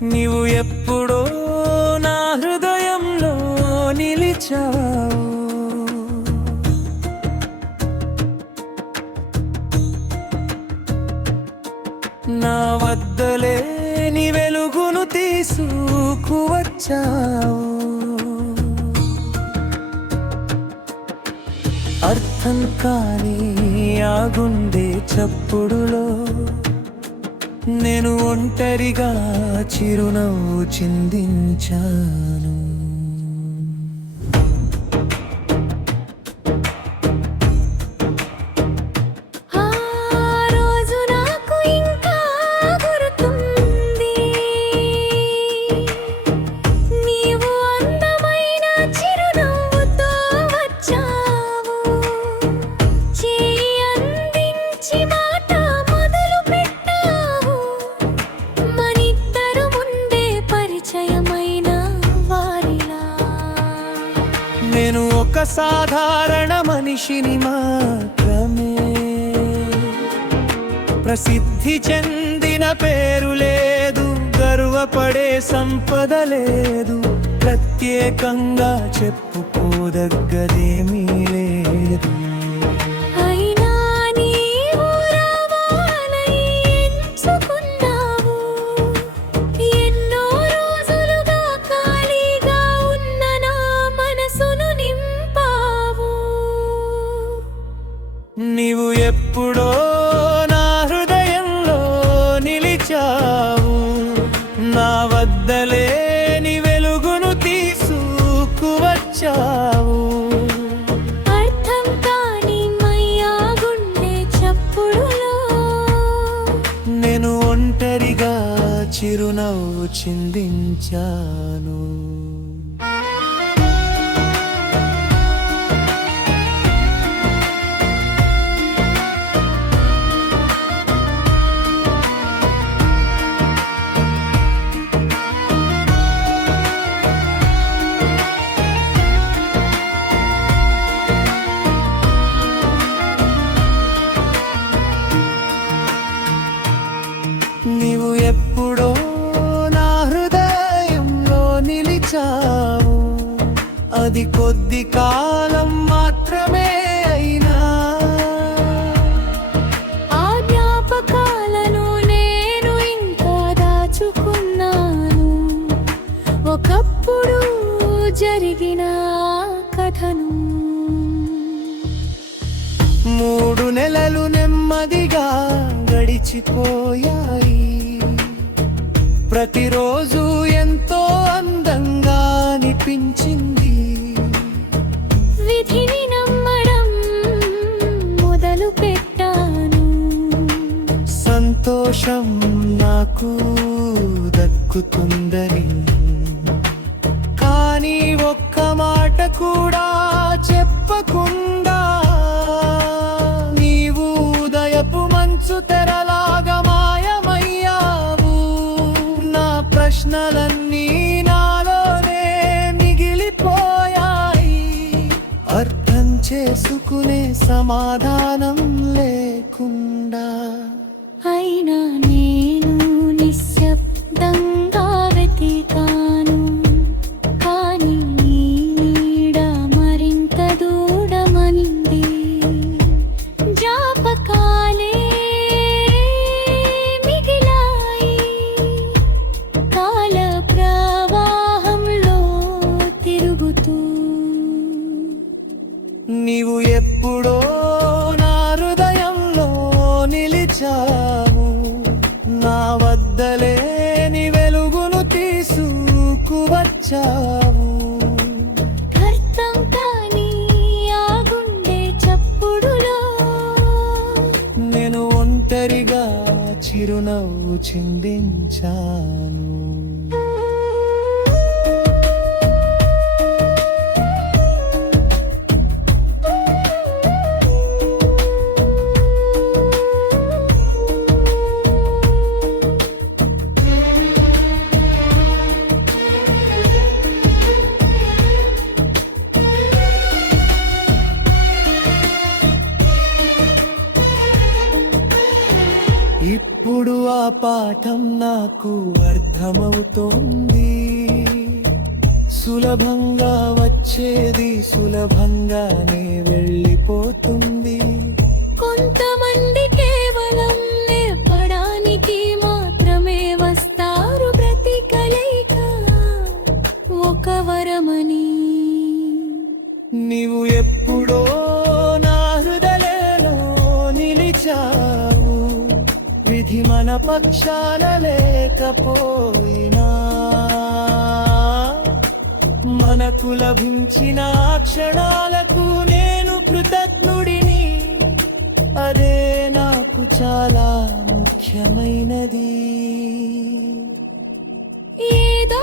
నీవు ఎప్పుడో నా హృదయంలో నిలిచావు. నా వద్దలేని వెలుగును తీసుకువచ్చావు. అర్థం కాని ఆ గుండె చప్పుడులో నేను ఒంటరిగా చిరునవ్వు చిందించాను. నేను ఒక సాధారణ మనిషిని మాత్రమే, ప్రసిద్ధి చెందిన పేరు లేదు, గర్వపడే సంపద లేదు, ప్రత్యేకంగా చెప్పుకోదగ్గదేమీ లేదు. నీవు ఎప్పుడో నా హృదయంలో నిలిచావు. నా వద్దలేని వెలుగును తీసుకువచ్చావు. అర్థం కాని మయ్యా గుండె చప్పుడులో నేను ఒంటరిగా చిరునవ్వు చిందించాను. నీవు ఎప్పుడో నా హృదయంలో నిలిచావు. అది కొద్ది కాలం మాత్రమే అయినా ఆ జ్ఞాపకాలను నేను ఇంకా దాచుకున్నాను. ఒకప్పుడు జరిగిన కథను 3 నెలలు నెమ్మదిగా గడిచిపోయాయి. ప్రతిరోజు ఎంతో అందంగా అనిపించింది. విధిని నమ్మడం మొదలు పెట్టాను. సంతోషం నాకు దక్కుతుందని, కానీ ఒక్క మాట కూడా చెప్పకుండా నీవు ఉదయపు మంచు తెరలాగా మాయమయ్యావు. నా ప్రశ్నలన్నీ నాలోనే మిగిలిపోయాయి. అర్థం చేసుకునే సమాధానం లేకుండా. అయినా నేను నిశ్శబ్దంగా వెతికాను. కానీ నీ నీడ మరింత దూరమనింది. జ్ఞాపకాలే మిగిలాయి కాల ప్రవాహంలో తిరుగుతూ. నీవు ఎప్పుడో నా హృదయంలో నిలిచావు. నా వద్దలేని వెలుగును తీసుకువచ్చావు. అర్థం కాని ఆ గుండె చప్పుడులో నేను ఒంటరిగా చిరునవ్వు చిందించాను. ఈ ఇప్పుడు ఆ పాఠం నాకు అర్థమవుతోంది. సులభంగా వచ్చేది సులభంగానే వెళ్ళిపోతుంది. కొంతమంది కేవలం నేర్పడానికి మాత్రమే వస్తారు. బ్రతికలేక ఒక వరమని నీవు ఎప్పుడో నా హృదయంలో నిలిచావు. విధి మన పక్షాన లేకపోయినా మనకు లభించిన ఆ క్షణాలకు నేను కృతజ్ఞుడిని. అదే నాకు చాలా ముఖ్యమైనది. ఏదో